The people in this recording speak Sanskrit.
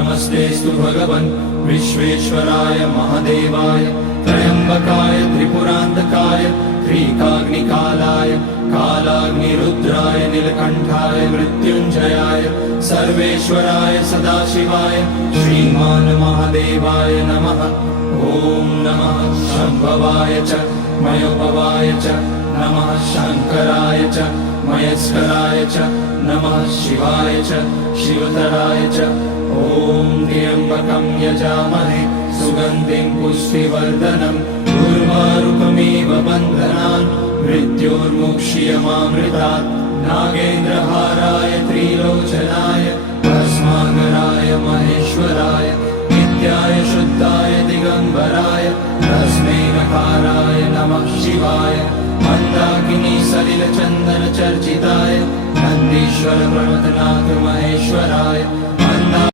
नमस्तेस्तु भगवन् विश्वेश्वराय महादेवाय त्र्यम्बकाय त्रिपुरान्तकाय त्रिकाग्निकालाय कालाग्निरुद्राय नीलकण्ठाय मृत्युञ्जयाय सर्वेश्वराय सदाशिवाय श्रीमान् महादेवाय नमः। ॐ नमः शम्भवाय च मयोभवाय च नमः शङ्कराय च मयस्कराय च नमः शिवाय च शिवतराय च। ॐ त्र्यम्बकं यजामहे सुगन्धिं पुष्टिवर्धनम् उर्वारुकमिव बन्धनान् मृत्योर्मुक्ष्यमामृतात्। नागेन्द्रहाराय त्रिलोचनाय भस्माकराय महेश्वराय नित्याय शुद्धाय दिगम्बराय तस्मै नकाराय नमः शिवाय। मन्दाकिनी सलिलचन्दन चर्चिताय नन्दीश्वर प्रमथनाथ